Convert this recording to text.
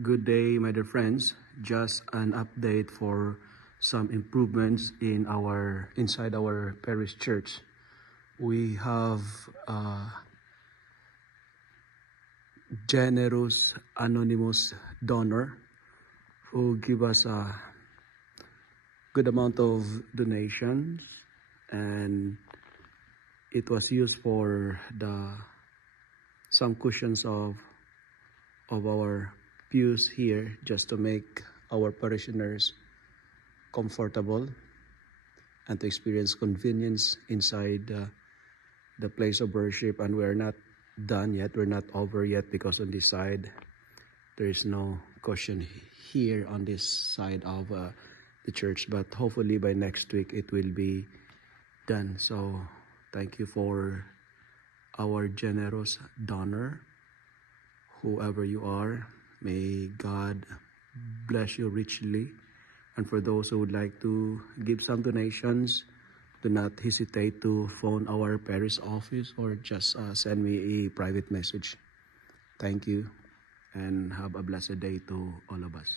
Good day, my dear friends. Just an update for some improvements in inside our parish church. We have a generous anonymous donor who give us a good amount of donations, and it was used for some cushions of our pews here, just to make our parishioners comfortable and to experience convenience inside the place of worship. And we're not done yet, we're not over yet, because on this side there is no cushion here on this side of the church, but hopefully by next week it will be done. So thank you for our generous donor, whoever you are. May God bless you richly. And for those who would like to give some donations, do not hesitate to phone our parish office or just send me a private message. Thank you, and have a blessed day to all of us.